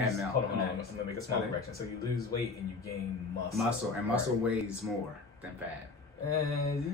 hold on, I'm gonna make a small correction. So you lose weight and you gain muscle. Muscle weighs more than fat.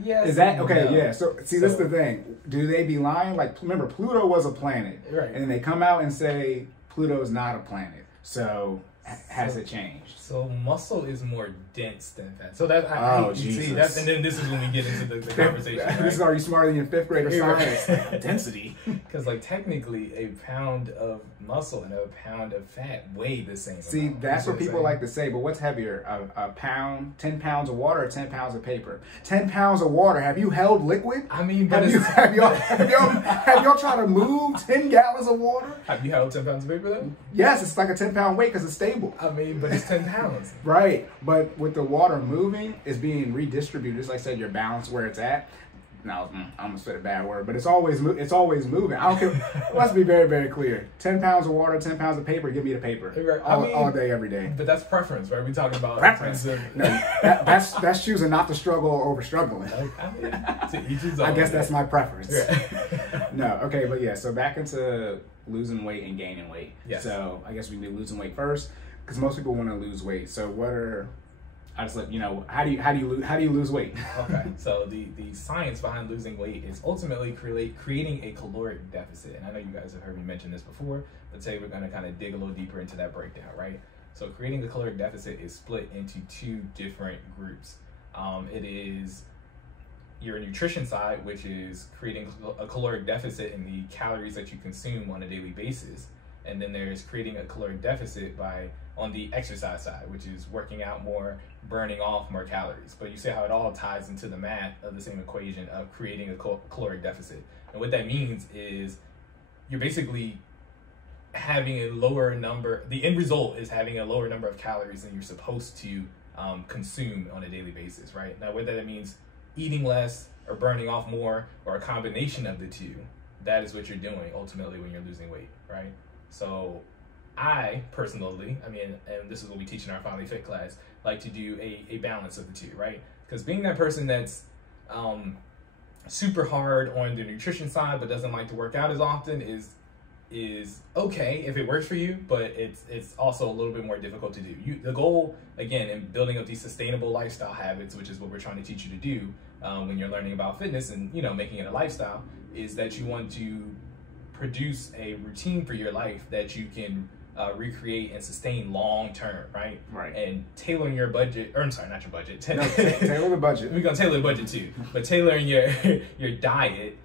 Yes. Is that okay? No. Yeah. So see, this is the thing. Do they be lying? Like, remember, Pluto was a planet, right? And then they come out and say Pluto is not a planet. So has it changed? So muscle is more dense than fat. So that Jesus. See, that's, and then this is when we get into the conversation. Right? This is, are you smarter than your fifth grader science? Density. Because like technically, a pound of muscle and a pound of fat weigh the same. See, amount. that's what people like to say. But what's heavier, a pound, 10 pounds of water, or 10 pounds of paper? 10 pounds of water. Have you held liquid? I mean, but have y'all tried to move 10 gallons of water? Have you held 10 pounds of paper though? Yes, it's like a 10-pound weight because it's stable. I mean, but it's 10 pounds. Right, but with the water moving, it's being redistributed. Just like I said, your balance where it's at. Now, I'm gonna say a bad word, but it's always moving. I don't care. Let's be very, very clear. 10 pounds of water, 10 pounds of paper. Give me the paper. All day, every day. But that's preference, right? We're talking about preference. No, that's choosing not to struggle over struggling. I guess that's my preference. Yeah. No, okay, but yeah. So back into losing weight and gaining weight. Yes. So I guess we do losing weight first, because most people want to lose weight. So what are I just let you know, how do you lose weight? Okay, so the science behind losing weight is ultimately creating a caloric deficit. And I know you guys have heard me mention this before, but today we're going to kind of dig a little deeper into that breakdown, right? So creating a caloric deficit is split into two different groups. It is your nutrition side, which is creating a caloric deficit in the calories that you consume on a daily basis. And then there's creating a caloric deficit on the exercise side, which is working out more, burning off more calories. But you see how it all ties into the math of the same equation of creating a caloric deficit. And what that means is you're basically having a lower number, the end result is having a lower number of calories than you're supposed to consume on a daily basis, right? Now, whether that means eating less or burning off more or a combination of the two, that is what you're doing ultimately when you're losing weight, right? So I personally, and this is what we teach in our FinallyFit class, like to do a balance of the two, right? Because being that person that's super hard on the nutrition side but doesn't like to work out as often is okay if it works for you, but it's also a little bit more difficult to do. The goal, again, in building up these sustainable lifestyle habits, which is what we're trying to teach you to do when you're learning about fitness and making it a lifestyle, is that you want to produce a routine for your life that you can recreate and sustain long term, right? Right. And tailoring your budget, or I'm sorry, not your budget. Tailor the budget. We're gonna tailor the budget too, but tailoring your diet.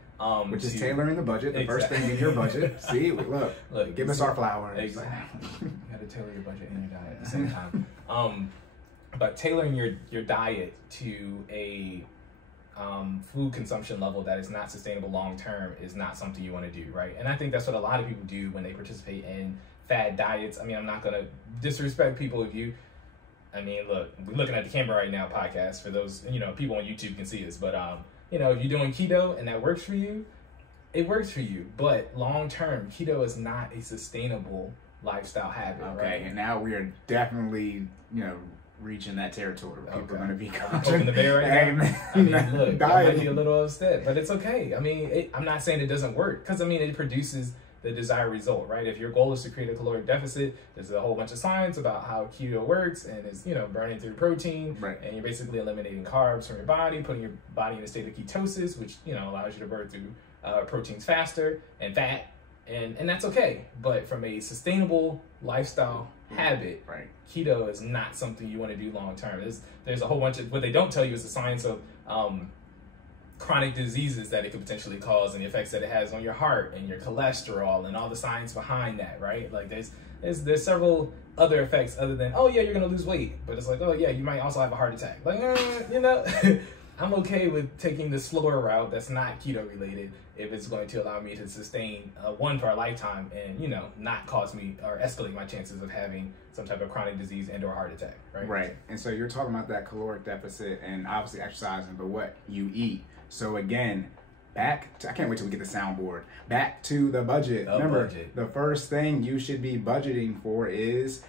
Which is tailoring the budget, the first thing in your budget. See, look, give us our flowers. Exactly. You gotta tailor your budget and your diet at the same time. But tailoring your diet to a food consumption level that is not sustainable long term is not something you want to do, right? And I think that's what a lot of people do when they participate in fad diets. I'm not gonna disrespect people if you. Look, we're looking at the camera right now, podcast, for those people on YouTube can see us, but if you're doing keto and that works for you, it works for you. But long term, keto is not a sustainable lifestyle habit. Okay, right? And now we are definitely reaching that territory where people are going to be open the bear right now. Look, I might be a little upset, but it's okay. I'm not saying it doesn't work, because it produces the desired result, right? If your goal is to create a caloric deficit, there's a whole bunch of science about how keto works, and it's burning through protein, right? And you're basically eliminating carbs from your body, putting your body in a state of ketosis, which allows you to burn through proteins faster and fat, and that's okay. But from a sustainable lifestyle habit, right, keto is not something you want to do long term. There's a whole bunch of, what they don't tell you is the science of chronic diseases that it could potentially cause and the effects that it has on your heart and your cholesterol and all the science behind that, right? Like there's several other effects other than, oh yeah, you're gonna lose weight, but it's like, oh yeah, you might also have a heart attack. Like, I'm okay with taking the slower route that's not keto related if it's going to allow me to sustain one for a lifetime and not cause me or escalate my chances of having some type of chronic disease and or heart attack, right? Right. And so you're talking about that caloric deficit and obviously exercising, but what you eat. So again, I can't wait till we get the soundboard. Back to the budget. Remember, the first thing you should be budgeting for is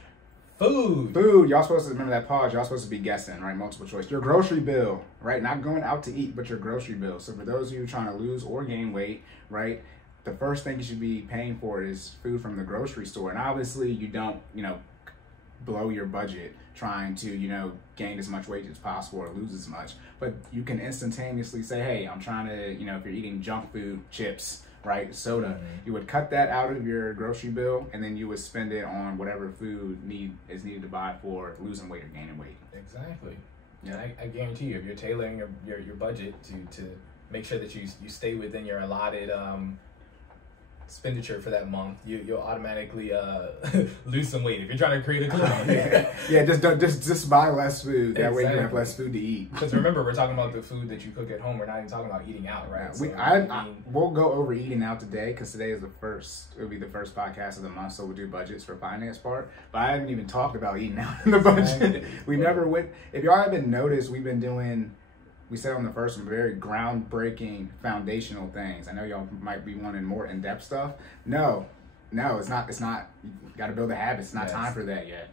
food. Y'all supposed to remember that pause. Y'all supposed to be guessing, right? Multiple choice. Your grocery bill, right? Not going out to eat, but your grocery bill. So for those of you trying to lose or gain weight, right? the first thing you should be paying for is food from the grocery store. And obviously you don't, blow your budget trying to, gain as much weight as possible or lose as much. But you can instantaneously say, hey, I'm trying to, if you're eating junk food, chips, right, soda, you would cut that out of your grocery bill, and then you would spend it on whatever food is needed to buy for losing weight or gaining weight. Exactly. Yeah, I guarantee you, if you're tailoring your budget to make sure that you stay within your allotted expenditure for that month, you'll automatically lose some weight if you're trying to create a calorie. Yeah, just buy less food. That way you Exactly. have less food to eat. Because remember, we're talking about the food that you cook at home. We're not even talking about eating out, right? We'll go over eating out today because today is it'll be the first podcast of the month, so we'll do budgets for finance part. But I haven't even talked about eating out in the budget. We never went. If y'all haven't noticed, we've been doing. We said on the first one, very groundbreaking, foundational things. I know y'all might be wanting more in-depth stuff. No, it's not. You got to build a habit. It's not time for that yet.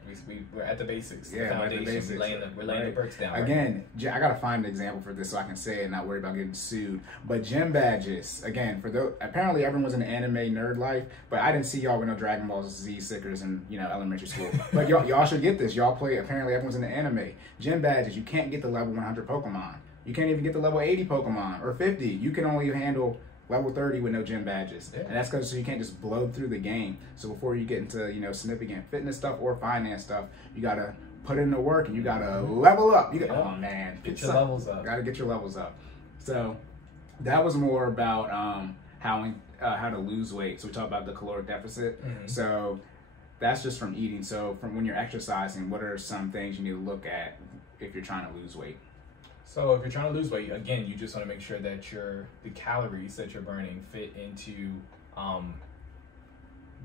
We're at the basics. Yeah, the foundation. we're at the basics. We're laying the bricks down. Again, I got to find an example for this so I can say it and not worry about getting sued. But gym badges, again, for those, apparently everyone's in the anime nerd life, but I didn't see y'all with no Dragon Ball Z stickers in elementary school. But y'all should get this. Y'all play. Apparently everyone's in the anime. Gym badges. You can't get the level 100 Pokemon. You can't even get the level 80 Pokemon or 50. You can only handle level 30 with no gym badges. Yeah. And that's because you can't just blow through the game. So before you get into, significant fitness stuff or finance stuff, you got to put in the work and you got to level up. Oh man. Get your levels up. Got to get your levels up. So that was more about how to lose weight. So we talked about the caloric deficit. Mm-hmm. So that's just from eating. So from when you're exercising, what are some things you need to look at if you're trying to lose weight? So if you're trying to lose weight, again, you just want to make sure that the calories that you're burning fit into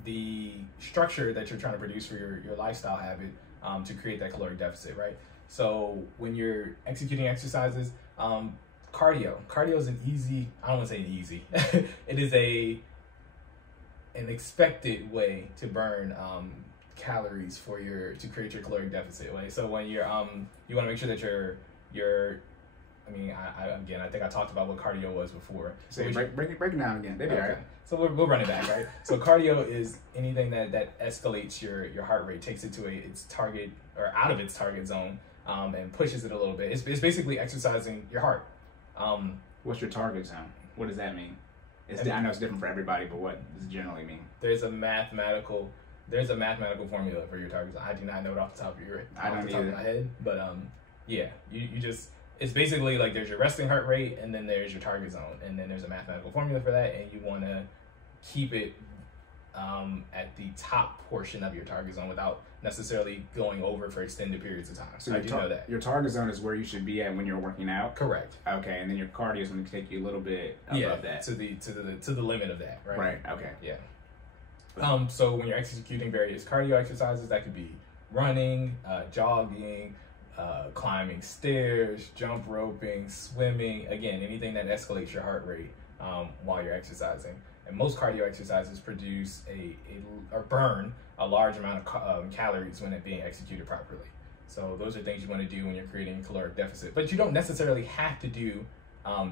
the structure that you're trying to produce for your lifestyle habit to create that caloric deficit, right? So when you're executing exercises, cardio is an easy, I don't want to say easy, it is an expected way to burn calories to create your caloric deficit, right? So when you're you want to make sure that you're I think I talked about what cardio was before. So break it down again. They'll be all right. So we'll run it back, right? So cardio is anything that escalates your heart rate, takes it to its target or out of its target zone, and pushes it a little bit. It's basically exercising your heart. What's your target zone? What does that mean? I know it's different for everybody, but what does it generally mean? There's a mathematical formula for your target zone. I do not know it off the top of my head, but yeah, you just. It's basically like there's your resting heart rate and then there's your target zone and then there's a mathematical formula for that, and you want to keep it at the top portion of your target zone without necessarily going over for extended periods of time. So I do know that. Your target zone is where you should be at when you're working out? Correct. Okay, and then your cardio is going to take you a little bit above that. to the limit of that, right? Right, okay. Yeah. So when you're executing various cardio exercises, that could be running, jogging, climbing stairs, jump roping, swimming, again, anything that escalates your heart rate while you're exercising. And most cardio exercises produce or burn a large amount of calories when it's being executed properly. So those are things you want to do when you're creating a caloric deficit. But you don't necessarily have to do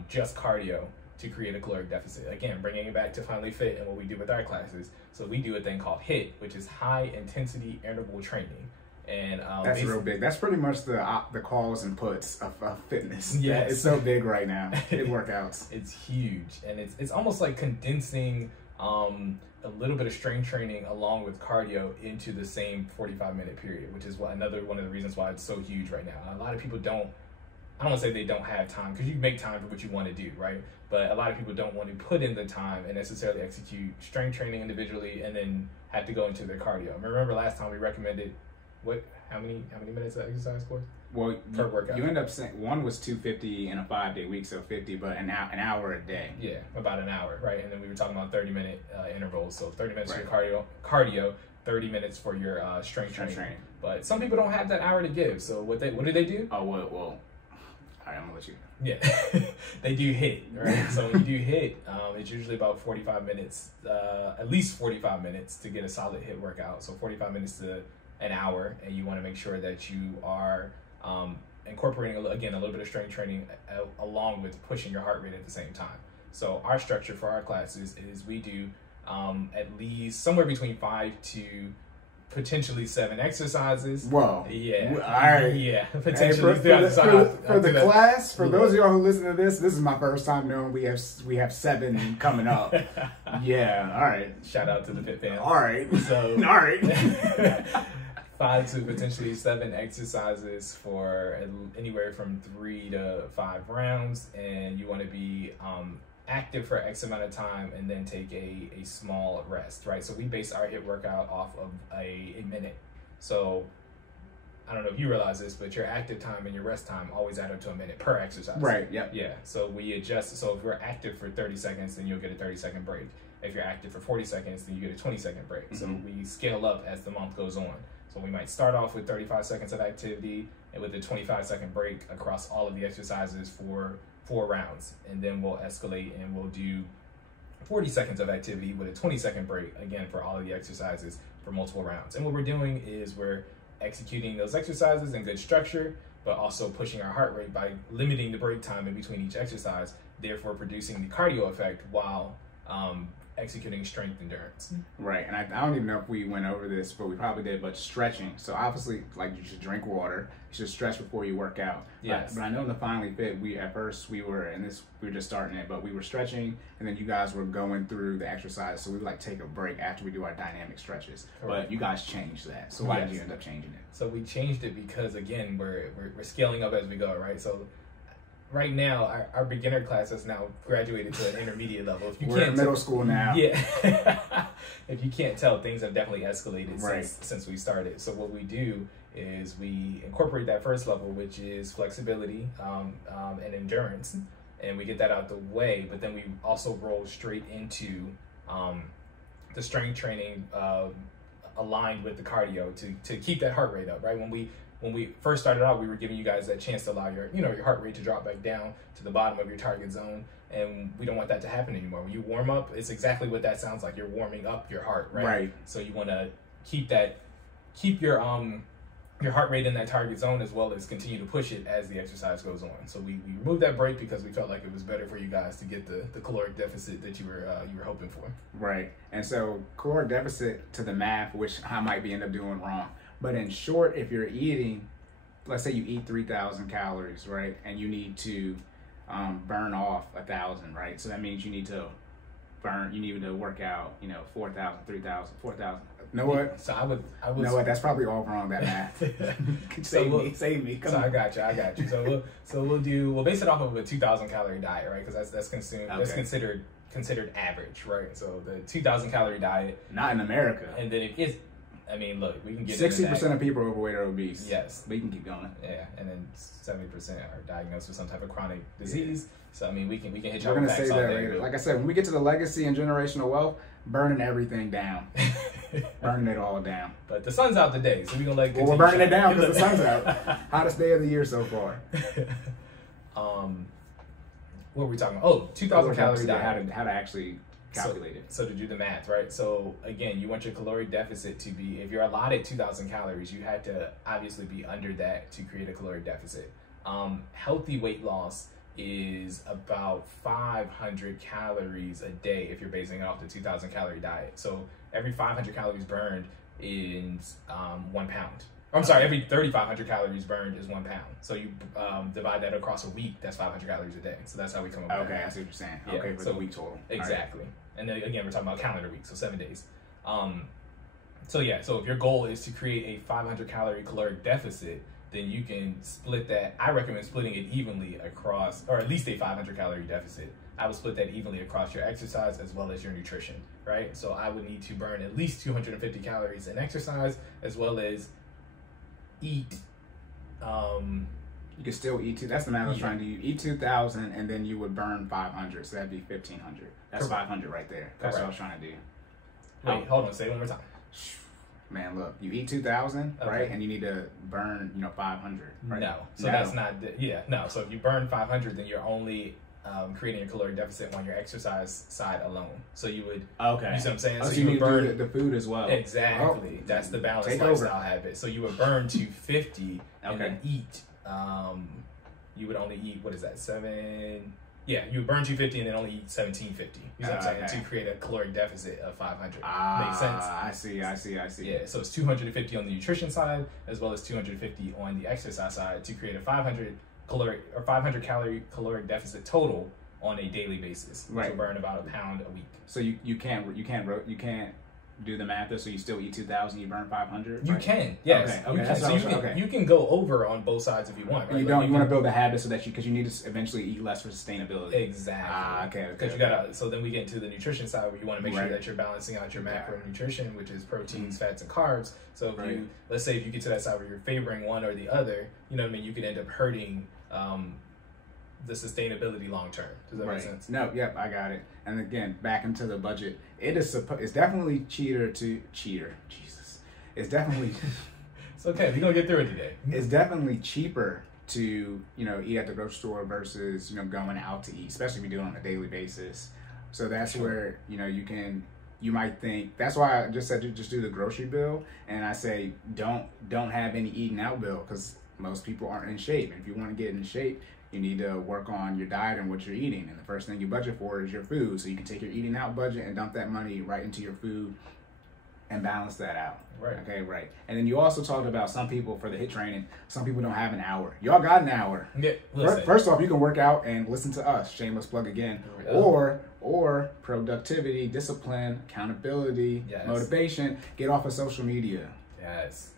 just cardio to create a caloric deficit. Again, bringing it back to FinallyFit and what we do with our classes. So we do a thing called HIIT, which is high intensity interval training. And that's real big. That's pretty much the calls and puts of fitness. Yeah, it's so big right now. Big workouts. It's huge, and it's almost like condensing a little bit of strength training along with cardio into the same 45-minute period, which is another one of the reasons why it's so huge right now. A lot of people don't. I don't want to say they don't have time, because you make time for what you want to do, right? But a lot of people don't want to put in the time and necessarily execute strength training individually and then have to go into their cardio. Remember last time we recommended how many minutes of exercise course? Well, per workout. You end up saying one was 250 in a 5-day week, so 50, but an hour a day. Yeah, about an hour, right? And then we were talking about 30-minute intervals, so 30 minutes for your cardio, 30 minutes for your strength training. But some people don't have that hour to give, so what do they do? Oh well. All right, I'm gonna let you. Yeah, they do HIIT, right? So when you do HIIT, it's usually about 45 minutes, at least 45 minutes to get a solid HIIT workout. So 45 minutes to an hour, and you want to make sure that you are incorporating, again, a little bit of strength training along with pushing your heart rate at the same time. So our structure for our classes is we do at least somewhere between 5 to potentially 7 exercises. Whoa. Yeah. All right. Yeah. Hey, Potentially. for the class, for those of y'all who listen to this is my first time knowing we have 7 coming up. Yeah. All right. Shout out to the Fit fam. All right. So. All right. 5 to potentially 7 exercises for anywhere from 3 to 5 rounds, and you want to be active for X amount of time and then take a small rest, right? So we base our HIIT workout off of a minute. So I don't know if you realize this, but your active time and your rest time always add up to a minute per exercise. Right, yep. Yeah, so we adjust. So if we're active for 30 seconds, then you'll get a 30-second break. If you're active for 40 seconds, then you get a 20-second break. Mm-hmm. So we scale up as the month goes on. So we might start off with 35 seconds of activity and with a 25-second break across all of the exercises for 4 rounds. And then we'll escalate and we'll do 40 seconds of activity with a 20-second break, again, for all of the exercises for multiple rounds. And what we're doing is we're executing those exercises in good structure, but also pushing our heart rate by limiting the break time in between each exercise, therefore producing the cardio effect while executing strength endurance. Right, and I don't even know if we went over this, but we probably did, but stretching. So obviously, like, you should drink water, you should stretch before you work out. Yes. But I know in the FinallyFit, we were just starting it, but we were stretching, and then you guys were going through the exercise, so we would like take a break after we do our dynamic stretches. Correct. But you guys changed that. So why did you end up changing it? So we changed it because, again, we're scaling up as we go, right? So right now, our beginner class has now graduated to an intermediate level. If you We're in middle school now. Yeah. If you can't tell, things have definitely escalated since we started. So what we do is we incorporate that first level, which is flexibility and endurance, and we get that out the way. But then we also roll straight into the strength training aligned with the cardio to keep that heart rate up, right? When we first started out, we were giving you guys that chance to allow your heart rate to drop back down to the bottom of your target zone, and we don't want that to happen anymore. When you warm up, it's exactly what that sounds like. You're warming up your heart, right? Right. So you want to keep your heart rate in that target zone, as well as continue to push it as the exercise goes on. So we removed that break because we felt like it was better for you guys to get the caloric deficit that you were hoping for. Right. And so caloric deficit to the math, which I might end up doing wrong. But in short, if you're eating, let's say you eat 3,000 calories, right? And you need to burn off 1,000, right? So that means you need to work out, 4,000, 3,000, 4,000. Know what? So I would. Know what? That's probably all wrong, that math. Save me. Come on. I got you. So we'll base it off of a 2,000 calorie diet, right? Because that's considered average, right? So the 2,000 calorie diet. Not in America. And then if it's, I mean, look, we can get 60% of people are overweight or obese. Yes. We can keep going. Yeah, and then 70% are diagnosed with some type of chronic disease. Yeah. So I mean, we can hit you. We're gonna say that later. Like I said, when we get to the legacy and generational wealth, burning everything down, burning it all down. But the sun's out today, so we're gonna let. Well, we're burning it down because the sun's out. Hottest day of the year so far. What were we talking about? Oh, 2,000 calorie diet. How to actually calculate it. So to do the math, right? So again, you want your caloric deficit to be, if you're allotted 2,000 calories, you had to obviously be under that to create a caloric deficit. Healthy weight loss is about 500 calories a day if you're basing it off the 2,000 calorie diet. So every 500 calories burned is 1 pound. I'm sorry, every 3,500 calories burned is 1 pound. So you divide that across a week, that's 500 calories a day. So that's how we come up with that. Okay, I see what you're saying. Yeah, okay, for the week total. Exactly. Right. And then again, we're talking about calendar week, so 7 days. So if your goal is to create a 500 calorie caloric deficit, then you can split that. I recommend splitting it evenly across, or at least a 500 calorie deficit. I would split that evenly across your exercise as well as your nutrition, right? So I would need to burn at least 250 calories in exercise, as well as eat. You can still eat that's the math I was trying to do. You eat 2,000 and then you would burn 500, so that'd be 1,500. That's 500 right there. That's what I was trying to do. Wait, hold on, say it one more time. Man, look, you eat 2,000, right? And you need to burn, 500, right? No, so that's not, no. So if you burn 500, then you're only creating a caloric deficit on your exercise side alone. So you would, you see what I'm saying? Oh, so you need burn to do the food as well. Exactly. Oh, that's the balanced lifestyle habit. So you would burn 250 and then eat. You would only eat, what is that, Yeah, you burn 250 and then only eat 1750. You know what I'm saying? Okay. To create a caloric deficit of 500. Ah, Makes sense. I see. Yeah, so it's 250 on the nutrition side as well as 250 on the exercise side to create a 500 calorie caloric deficit total on a daily basis. Which will burn about a pound a week. So you can't do the math, so you still eat 2,000, you burn 500. You can, yes. Okay. You can. So you can go over on both sides if you want. Right? You don't. You want to build a habit so that because you need to eventually eat less for sustainability. Exactly. Okay. Because you gotta. So then we get into the nutrition side where you want to make sure that you're balancing out your macronutrition, which is proteins, fats, and carbs. So if you, let's say if you get to that side where you're favoring one or the other, you know what I mean, you could end up hurting the sustainability long term. Does that make sense? No, yep, I got it. And again, back into the budget. It's definitely Jesus. It's definitely it's okay. We're gonna get through it today. It's definitely cheaper to, eat at the grocery store versus, going out to eat, especially if you do it on a daily basis. So that's where, you might think, that's why I just said just do the grocery bill, and I say don't have any eating out bill because most people aren't in shape. And if you want to get in shape, you need to work on your diet and what you're eating. And the first thing you budget for is your food. So you can take your eating out budget and dump that money right into your food and balance that out. Right. Okay, right. And then you also talked about some people for the HIIT training, some people don't have an hour. Y'all got an hour. Yeah, first off, you can work out and listen to us, shameless plug again. Or productivity, discipline, accountability, motivation. Get off of social media. Yes.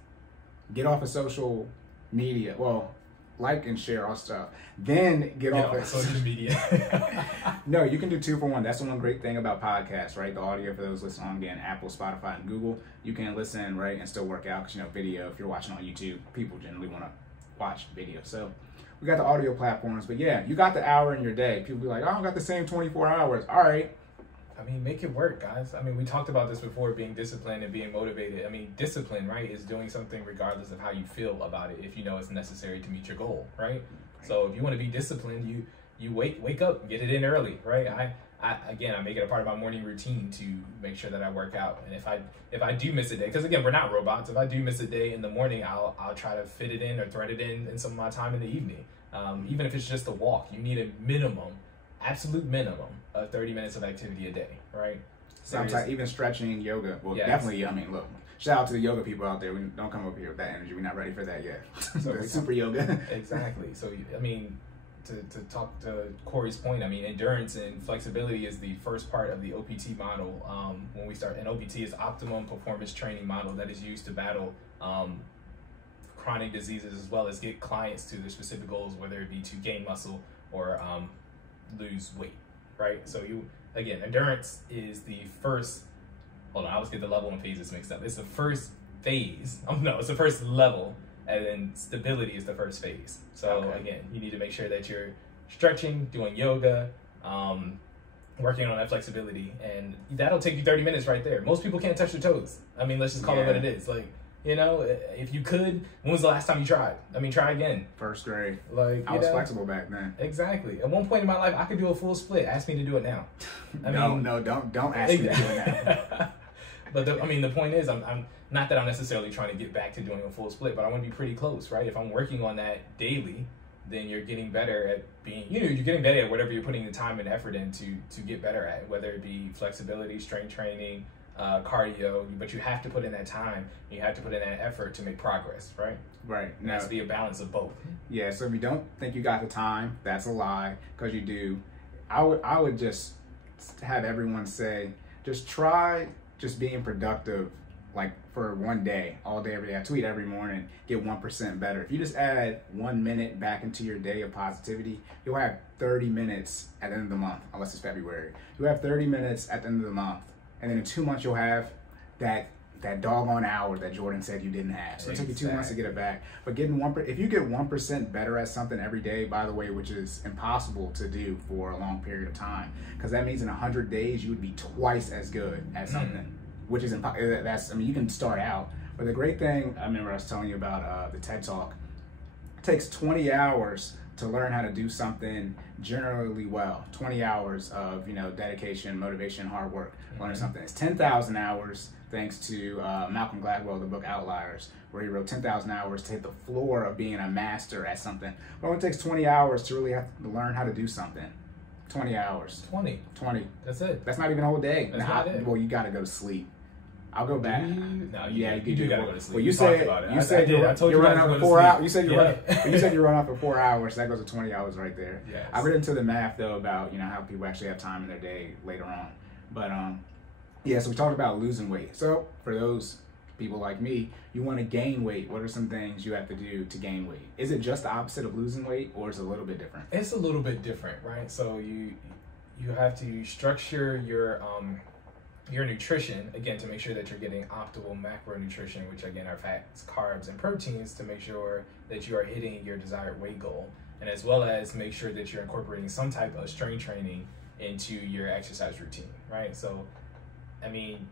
Get off of social media. Well, like and share our stuff. Then get off of social media. No, you can do 2 for 1. That's the one great thing about podcasts, right? The audio for those listening on again, Apple, Spotify, and Google. You can listen, right, and still work out because video. If you're watching on YouTube, people generally want to watch video. So we got the audio platforms, but yeah, you got the hour in your day. People be like, I don't got the same 24 hours. All right. I mean, make it work, guys. I mean, we talked about this before, being disciplined and being motivated. I mean, discipline, right, is doing something regardless of how you feel about it if you know it's necessary to meet your goal, right? So if you want to be disciplined, you wake up, get it in early, right? I make it a part of my morning routine to make sure that I work out. And if I do miss a day, because again, we're not robots. If I do miss a day in the morning, I'll try to fit it in or thread it in some of my time in the evening. Even if it's just a walk, you need a absolute minimum of 30 minutes of activity a day, right? Sometimes even stretching, yoga. Well, definitely, look, shout out to the yoga people out there. We don't come over here with that energy. We're not ready for that yet. So super yoga. Exactly. So, I mean, to talk to Cory's point, I mean, endurance and flexibility is the first part of the OPT model. When we start, and OPT is optimum performance training model that is used to battle chronic diseases as well as get clients to their specific goals, whether it be to gain muscle or lose weight, right? So endurance is the first, hold on, I always get the level and phases mixed up. It's the first phase, it's the first level, and then stability is the first phase. So again, you need to make sure that you're stretching, doing yoga, working on that flexibility, and that'll take you 30 minutes right there. Most people can't touch their toes. I mean, let's just call it what it is. Like, if you could, when was the last time you tried? I mean, try again. First grade. Like, I was flexible back then. Exactly. At one point in my life, I could do a full split. Ask me to do it now. Don't ask me to do it now. But the point is, I'm not that I'm necessarily trying to get back to doing a full split, but I want to be pretty close, right? If I'm working on that daily, then you're getting better at being, you're getting better at whatever you're putting the time and effort in to get better at, whether it be flexibility, strength training, cardio, but you have to put in that time, you have to put in that effort to make progress, right? Right. It has to be a balance of both. Yeah, so if you don't think you got the time, that's a lie, because you do. I would just have everyone say, just try just being productive, like for one day, all day, every day. I tweet every morning, get 1% better. If you just add 1 minute back into your day of positivity, you'll have 30 minutes at the end of the month, unless it's February. You'll have 30 minutes at the end of the month. And then in 2 months, you'll have that doggone hour that Jordan said you didn't have. So it'll take you 2 months to get it back. But if you get 1% better at something every day, by the way, which is impossible to do for a long period of time, because that means in 100 days, you would be twice as good at something, which is impossible. You can start out. But the great thing, I remember I was telling you about the TED Talk, it takes 20 hours to learn how to do something generally well. 20 hours of dedication, motivation, hard work, learning something. It's 10,000 hours thanks to Malcolm Gladwell, the book Outliers, where he wrote 10,000 hours to hit the floor of being a master at something. But it only takes 20 hours to really have to learn how to do something. 20 hours. 20. 20. That's it. That's not even a whole day. That's not it. Well, you got to go to sleep. I'll go back. No, you do gotta go to sleep. Well, you said you're running out for 4 hours. You said you're running out for 4 hours. That goes to 20 hours right there. Yes. I read into the math though about how people actually have time in their day later on. But yeah. So we talked about losing weight. So for those people like me, you want to gain weight. What are some things you have to do to gain weight? Is it just the opposite of losing weight, or is it a little bit different? It's a little bit different, right? So you have to structure your nutrition, again, to make sure that you're getting optimal macronutrition, which again are fats, carbs, and proteins, to make sure that you are hitting your desired weight goal, and as well as make sure that you're incorporating some type of strength training into your exercise routine, right? So, I mean,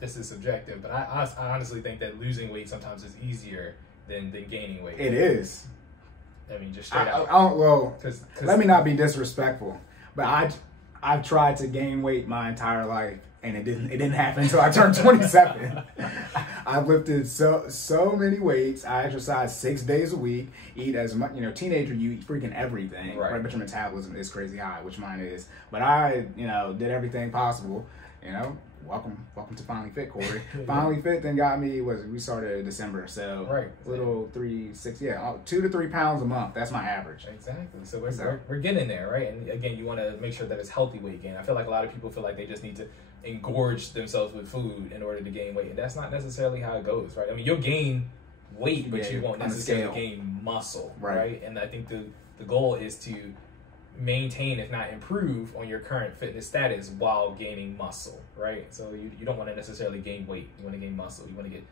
this is subjective, but I honestly think that losing weight sometimes is easier than gaining weight. It is. I mean, just straight out. Well, let me not be disrespectful, but I've tried to gain weight my entire life, and it didn't happen until I turned 27. I've lifted so many weights. I exercise 6 days a week, eat as much. Teenager, you eat freaking everything, right? But your metabolism is crazy high, which mine is. But I, did everything possible. Welcome to FinallyFit, Cory. FinallyFit then got me, we started in December, so right. Little 2 to 3 pounds a month. That's my average. Exactly. So we're getting there, right? And again, you want to make sure that it's healthy weight gain. I feel like a lot of people feel like they just need to engorge themselves with food in order to gain weight, and that's not necessarily how it goes, right? I mean, you'll gain weight, but you won't necessarily gain muscle, right? And I think the goal is to maintain, if not improve, on your current fitness status while gaining muscle, right? So you don't want to necessarily gain weight. You want to gain muscle. You want to get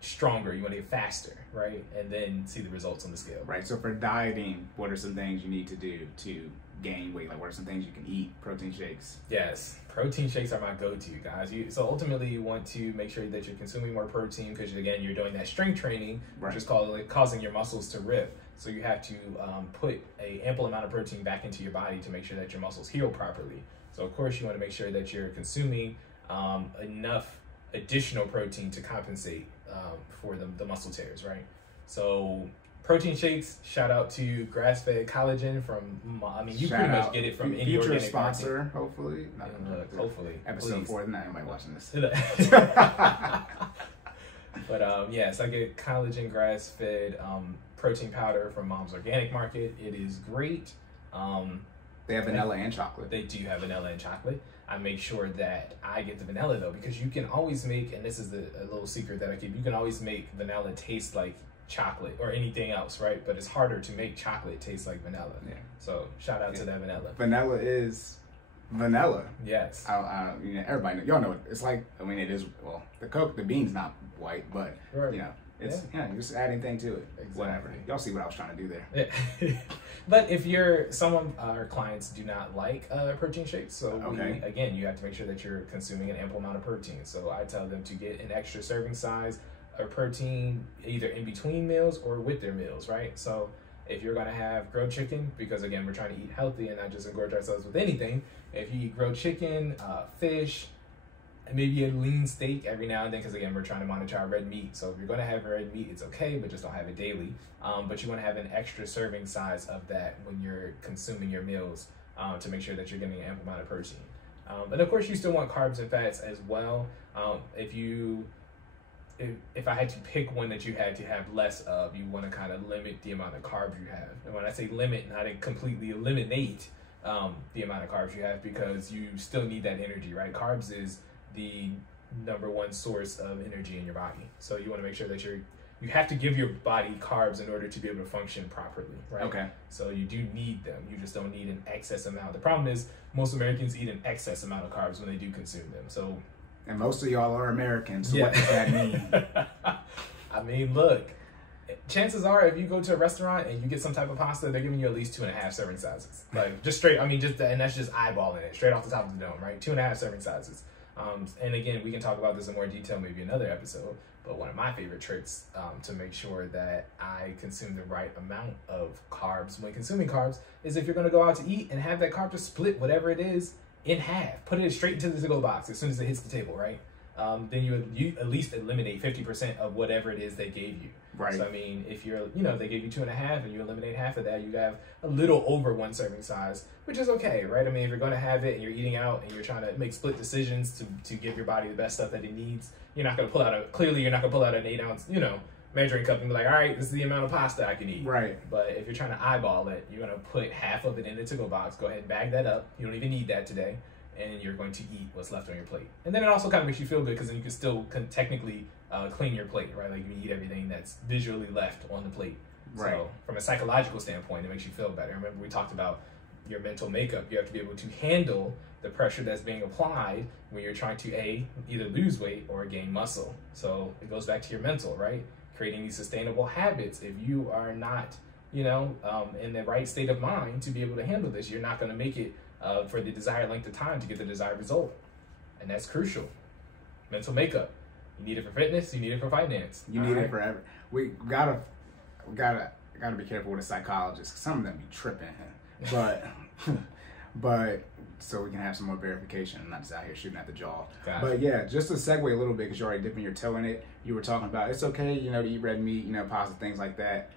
stronger. You want to get faster, right? And then see the results on the scale. Right. So for dieting, what are some things you need to do to gain weight? Like, what are some things you can eat? Protein shakes. Yes, protein shakes are my go-to, guys. So ultimately, you want to make sure that you're consuming more protein because, again, you're doing that strength training, which is causing your muscles to rip. So you have to put an ample amount of protein back into your body to make sure that your muscles heal properly. So of course you want to make sure that you're consuming enough additional protein to compensate for the muscle tears, right? So protein shakes, shout out to grass-fed collagen from, you pretty much get it from any organic sponsor, market. Hopefully. Hopefully. Episode 4, not anybody watching this. But yes, I get collagen grass-fed protein powder from Mom's Organic Market. It is great. They have vanilla and chocolate. They do have vanilla and chocolate. I make sure that I get the vanilla though, because you can always make, and this is a little secret that I keep, you can always make vanilla taste like chocolate or anything else, right? But it's harder to make chocolate taste like vanilla. Yeah. So shout out to that vanilla. Vanilla is vanilla. Yes. Everybody know. Y'all know it. It's like, it is, well, the bean's not white, but it's you're just adding thing to it. Exactly. Whatever. Y'all see what I was trying to do there. Yeah. But if some of our clients do not like protein shakes, so again, you have to make sure that you're consuming an ample amount of protein. So I tell them to get an extra serving size of protein either in between meals or with their meals, right? So if you're gonna have grilled chicken, because again, we're trying to eat healthy and not just engorge ourselves with anything. If you eat grilled chicken, fish, maybe a lean steak every now and then, because again, we're trying to monitor our red meat. So if you're going to have red meat, it's okay, but just don't have it daily. But you want to have an extra serving size of that when you're consuming your meals to make sure that you're getting an ample amount of protein. But of course, you still want carbs and fats as well. If I had to pick one that you had to have less of, you want to kind of limit the amount of carbs you have. And when I say limit, not completely eliminate the amount of carbs you have, because you still need that energy, right? Carbs is the #1 source of energy in your body. So you want to make sure that you have to give your body carbs in order to be able to function properly, right? Okay. So you do need them. You just don't need an excess amount. The problem is most Americans eat an excess amount of carbs when they do consume them. And most of y'all are Americans, so what does that mean? Look, chances are if you go to a restaurant and you get some type of pasta, they're giving you at least 2.5 serving sizes. Like just straight, and that's just eyeballing it, straight off the top of the dome, right? 2.5 serving sizes. And again, we can talk about this in more detail, maybe another episode, but one of my favorite tricks to make sure that I consume the right amount of carbs when consuming carbs is if you're going to go out to eat and have that carb, just split whatever it is in half. Put it straight into the to-go box as soon as it hits the table, right? then you at least eliminate 50% of whatever it is they gave you. Right. So I mean, if you're, they gave you 2.5 and you eliminate half of that, you have a little over 1 serving size, which is okay, right? I mean, if you're going to have it and you're eating out and you're trying to make split decisions to give your body the best stuff that it needs, you're not going to pull out an 8-ounce, measuring cup and be like, all right, this is the amount of pasta I can eat. Right. But if you're trying to eyeball it, you're going to put half of it in the to-go box. Go ahead and bag that up. You don't even need that today. And you're going to eat what's left on your plate. And then it also kind of makes you feel good because then you can still technically clean your plate, right? Like you eat everything that's visually left on the plate. Right. So from a psychological standpoint, it makes you feel better. Remember we talked about your mental makeup. You have to be able to handle the pressure that's being applied when you're trying to either lose weight or gain muscle. So it goes back to your mental, right? Creating these sustainable habits. If you are not, in the right state of mind to be able to handle this, you're not going to make it for the desired length of time to get the desired result. And that's crucial. Mental makeup. You need it for fitness, you need it for finance. You need it forever. We gotta be careful with the psychologists. Some of them be tripping. But so we can have some more verification and not just out here shooting at the jaw. Gotcha. But yeah, just to segue a little bit, because you're already dipping your toe in it, you were talking about it's okay, to eat red meat, pasta, things like that.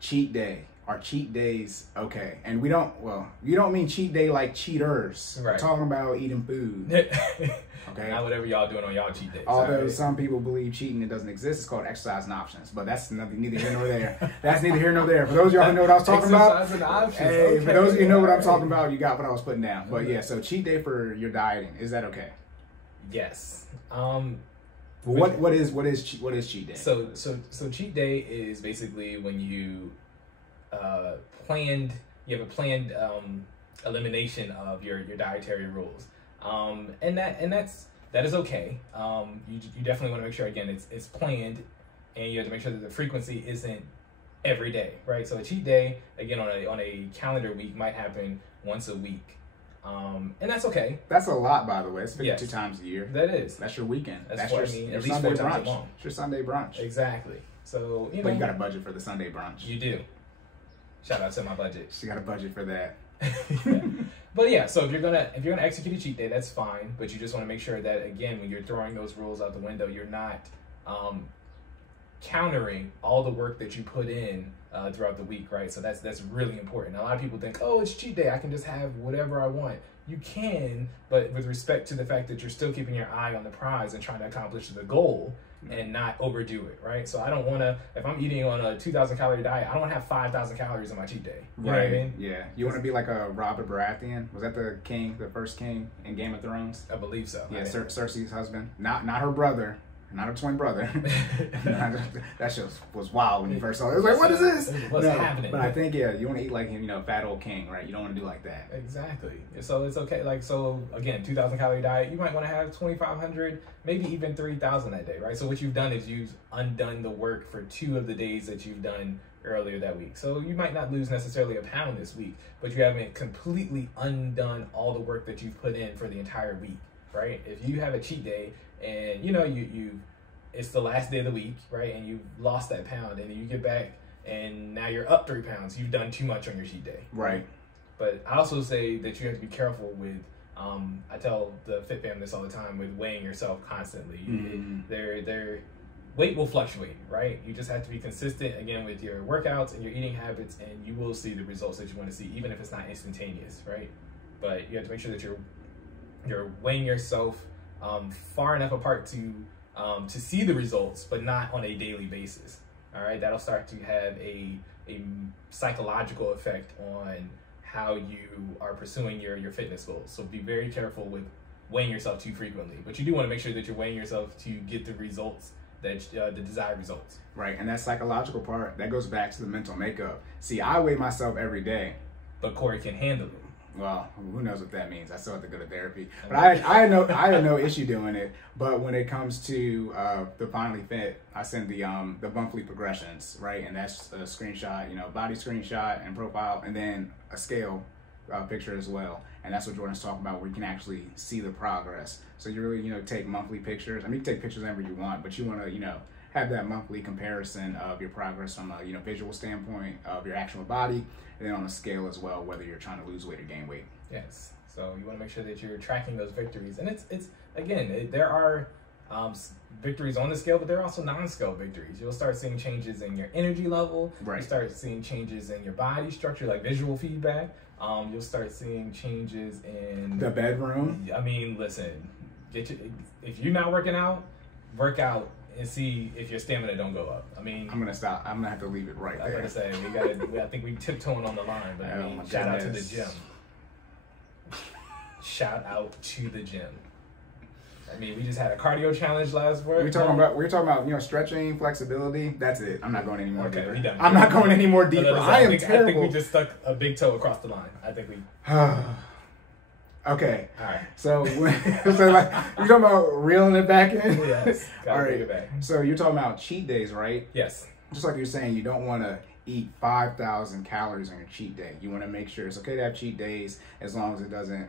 Cheat day. Are cheat days okay? And you don't mean cheat day like cheaters. Right. We're talking about eating food. Okay. Not whatever y'all doing on y'all cheat days. Although some people believe cheating it doesn't exist, it's called exercise and options. But that's neither here nor there. That's neither here nor there. For those of y'all who know what I was talking about, exercise and options. hey, Okay. for those of you who know what I'm talking about, you got what I was putting down. But yeah, so cheat day for your dieting, is that okay? Yes. What is cheat day? So cheat day is basically when you have a planned elimination of your dietary rules. And that is okay. You definitely want to make sure, again, it's planned, and you have to make sure that the frequency isn't every day, right? So a cheat day, again, on a calendar week might happen once a week. And that's okay. That's a lot, by the way. It's 52 times a year. That is. That's your weekend. That's your, what I mean. your At least Sunday 4 times brunch. a month. It's your Sunday brunch. Exactly. So, But you got a budget for the Sunday brunch. You do. Shout out to my budget. She got a budget for that. Yeah. But yeah, so if you're gonna execute a cheat day, that's fine. But you just want to make sure that, again, when you're throwing those rules out the window, you're not countering all the work that you put in throughout the week, right? So that's really important. A lot of people think, oh, it's cheat day, I can just have whatever I want. You can, but with respect to the fact that you're still keeping your eye on the prize and trying to accomplish the goal and not overdo it, right? So I don't want to, if I'm eating on a 2,000 calorie diet, I don't want to have 5,000 calories on my cheat day. You know what I mean? Yeah. You want to be like a Robert Baratheon? Was that the first king in Game of Thrones? I believe so. Yeah, Cersei's husband. Not her brother. Not her twin brother. That shit was wild when you first saw it. It was like, what is this? What's happening? But I think, yeah, you want to eat like him, fat old king, right? You don't want to do like that. Exactly. So it's okay. So again, 2,000 calorie diet, you might want to have 2,500, maybe even 3,000 that day, right? So what you've done is you've undone the work for 2 of the days that you've done earlier that week. So you might not lose necessarily a pound this week, but you haven't completely undone all the work that you've put in for the entire week, right? If you have a cheat day and it's the last day of the week, right? And you've lost that pound, and then you get back and now you're up 3 pounds. You've done too much on your cheat day. Right. But I also say that you have to be careful with, I tell the Fit Fam this all the time, with weighing yourself constantly. Their weight will fluctuate, right? You just have to be consistent, again, with your workouts and your eating habits, and you will see the results that you want to see, even if it's not instantaneous, right? But you have to make sure that you're weighing yourself far enough apart to see the results, but not on a daily basis. All right, that'll start to have a psychological effect on how you are pursuing your fitness goals. So be very careful with weighing yourself too frequently. But you do want to make sure that you're weighing yourself to get the results that the desired results. Right, and that psychological part, that goes back to the mental makeup. See, I weigh myself every day. But Cory can handle it. Well, who knows what that means? I still have to go to therapy. But I have no issue doing it. But when it comes to the FinallyFit, I send the monthly progressions, right? And that's a screenshot, body screenshot and profile, and then a scale picture as well. And that's what Jordan's talking about, where you can actually see the progress. So you really, take monthly pictures. I mean, you can take pictures whenever you want, but you want to, have that monthly comparison of your progress from a visual standpoint of your actual body, and then on a scale as well, whether you're trying to lose weight or gain weight. Yes. So you want to make sure that you're tracking those victories, and it's again, there are victories on the scale, but there are also non-scale victories. You'll start seeing changes in your energy level. Right. You start seeing changes in your body structure, like visual feedback. You'll start seeing changes in the bedroom. I mean, listen, if you're not working out, work out and see if your stamina don't go up. I mean, I'm gonna stop. I'm gonna have to leave it right there. I was gonna say I think we tiptoeing on the line, but I mean, shout out to the gym. Shout out to the gym. I mean, we just had a cardio challenge last week. We're talking about stretching, flexibility. That's it. I'm not going any more deeper. Done. I'm not going any more deeper. I am terrible. I think we just stuck a big toe across the line. I think we. Okay. All right. So like you're talking about reeling it back in. Yes. All right. Bring it back. So you're talking about cheat days, right? Yes. Just like you're saying, you don't want to eat 5,000 calories on your cheat day. You want to make sure it's okay to have cheat days as long as it doesn't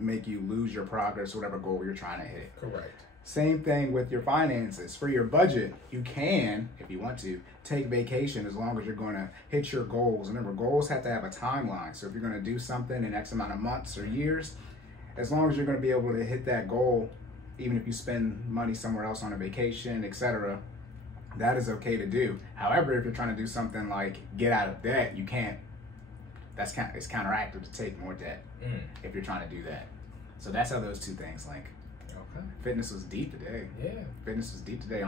make you lose your progress, whatever goal you're trying to hit. Correct. Same thing with your finances. For your budget, you can, if you want to, take vacation as long as you're going to hit your goals. Remember, goals have to have a timeline. So if you're going to do something in X amount of months or years, as long as you're going to be able to hit that goal, even if you spend money somewhere else on a vacation, etc., that is okay to do. However, if you're trying to do something like get out of debt, you can't. It's counteractive to take more debt if you're trying to do that. So that's how those two things link. Okay. Fitness was deep today. Yeah. Fitness was deep today.